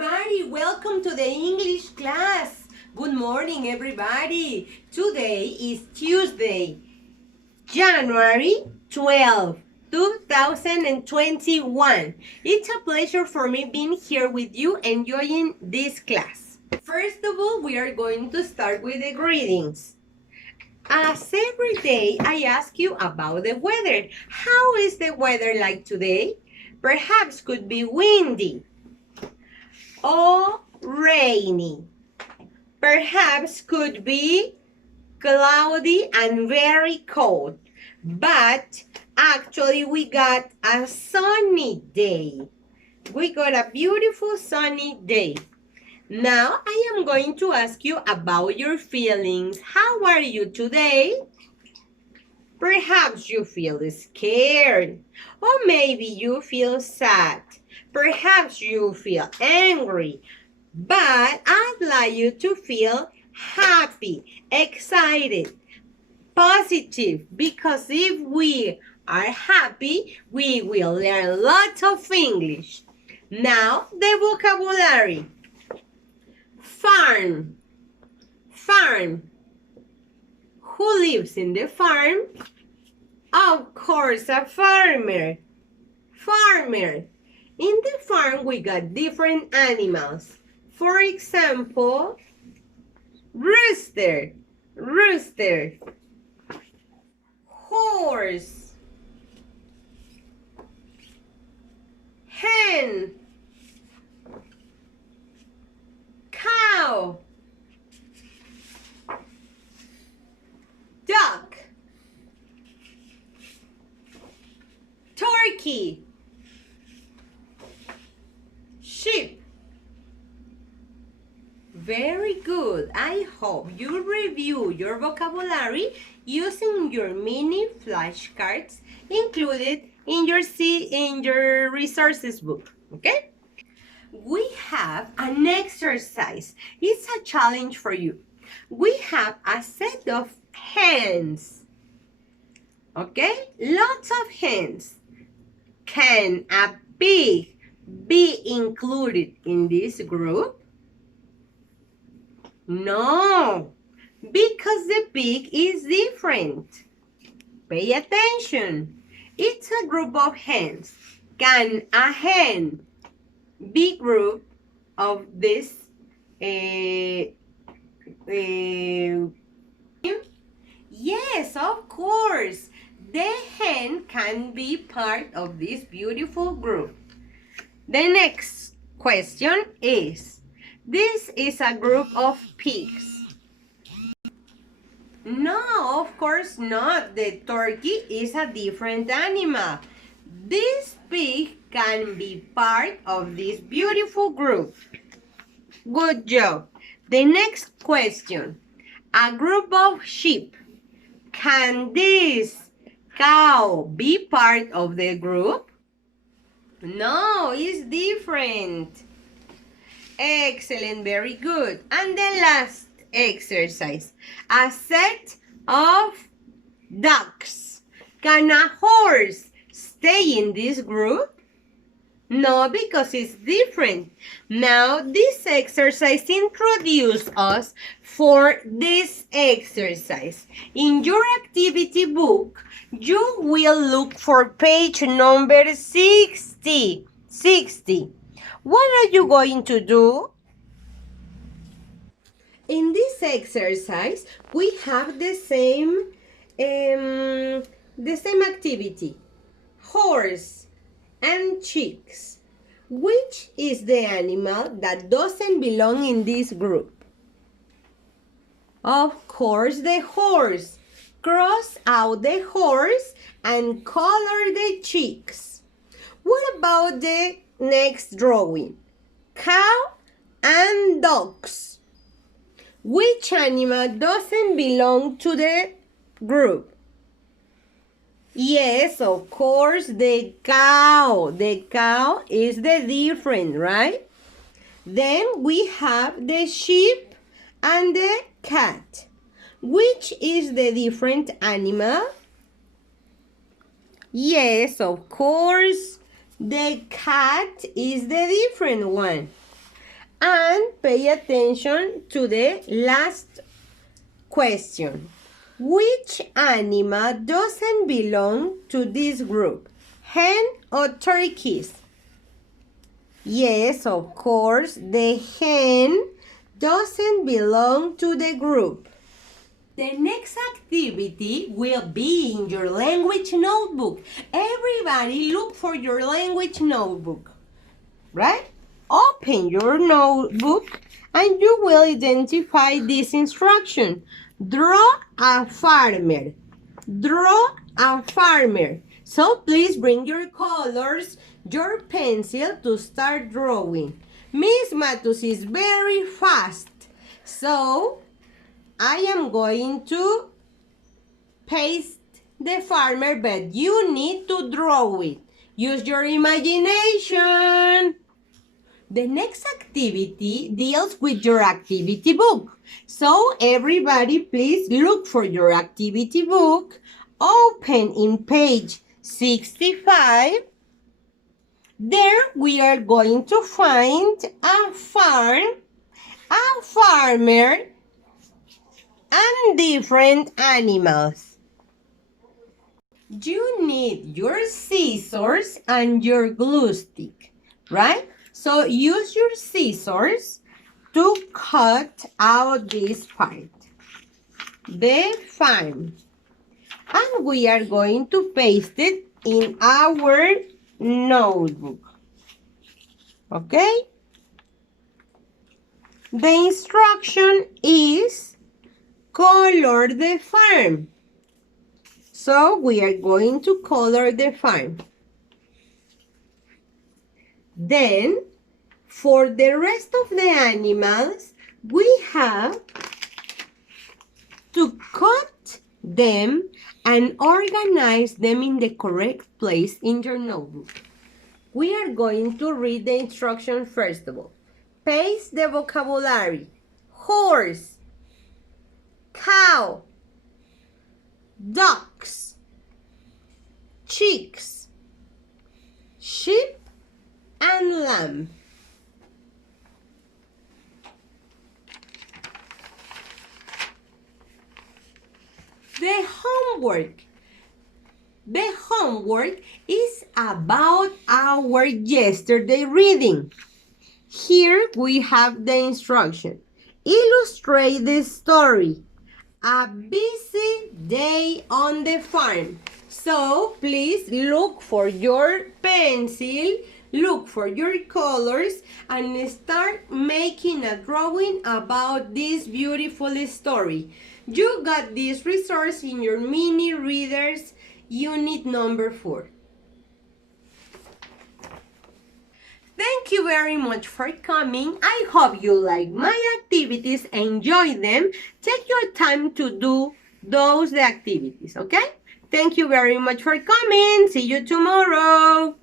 everybody, welcome to the English class. Good morning everybody. Today is Tuesday, January 12, 2021. It's a pleasure for me being here with you enjoying this class. First of all, we are going to start with the greetings. As every day, I ask you about the weather. How is the weather like today? Perhaps could be windy or rainy. Perhaps could be cloudy and very cold. But actually we got a sunny day. We got a beautiful sunny day. Now I am going to ask you about your feelings. How are you today? Perhaps you feel scared, or maybe you feel sad. Perhaps you feel angry, but I'd like you to feel happy, excited, positive, because if we are happy, we will learn lots of English. Now, the vocabulary. Farm. Farm. Who lives in the farm? Of course, a farmer. Farmer. In the farm, we got different animals. For example, rooster, rooster. Horse. Hen. Cow. Duck. Turkey. Sheep. Very good. I hope you review your vocabulary using your mini flashcards included in your resources book. Okay? We have an exercise. It's a challenge for you. We have a set of hens. Okay? Lots of hens. Can a pig be included in this group? No, because the pig is different. Pay attention. It's a group of hens. Can a hen be group of this Yes, of course. The hen can be part of this beautiful group. The next question is, this is a group of pigs. No, of course not. The turkey is a different animal. This pig can be part of this beautiful group. Good job. The next question, a group of sheep. Can this cow be part of the group? No, it's different. Excellent, very good. And the last exercise, a set of ducks. Can a horse stay in this group? No, because it's different. Now, this exercise introduces us for this exercise. In your activity book, you will look for page number 60. What are you going to do? In this exercise, we have the same activity. Horse and chicks. Which is the animal that doesn't belong in this group? Of course, the horse. Cross out the horse and color the chicks. What about the next drawing? Cow and dogs. Which animal doesn't belong to the group? Yes, of course, the cow. The cow is the different, right? Then we have the sheep and the cat. Which is the different animal? Yes, of course, the cat is the different one. And pay attention to the last question. Which animal doesn't belong to this group? Hen or turkeys? Yes, of course, the hen doesn't belong to the group. The next activity will be in your language notebook. Everybody look for your language notebook, right? Open your notebook and you will identify this instruction. Draw a farmer. Draw a farmer. So please bring your colors, your pencil to start drawing. Miss Matus is very fast. So I am going to paste the farmer, but you need to draw it. Use your imagination. The next activity deals with your activity book. So everybody please look for your activity book. Open in page 65. There we are going to find a farm, a farmer, and different animals. You need your scissors and your glue stick, right? So use your scissors to cut out this part, the farm. And we are going to paste it in our notebook. Okay? The instruction is color the farm. So we are going to color the farm. Then, for the rest of the animals, we have to cut them and organize them in the correct place in your notebook. We are going to read the instruction first of all. Paste the vocabulary. Horse, cow, ducks, chicks, sheep, and lamb. The homework. The homework is about our yesterday reading. Here we have the instruction. Illustrate the story. A busy day on the farm. So please look for your pencil, look for your colors, and start making a drawing about this beautiful story. You got this resource in your mini readers unit number 4. Thank you very much for coming. I hope you like my activities, enjoy them. Take your time to do those activities, okay? Thank you very much for coming. See you tomorrow.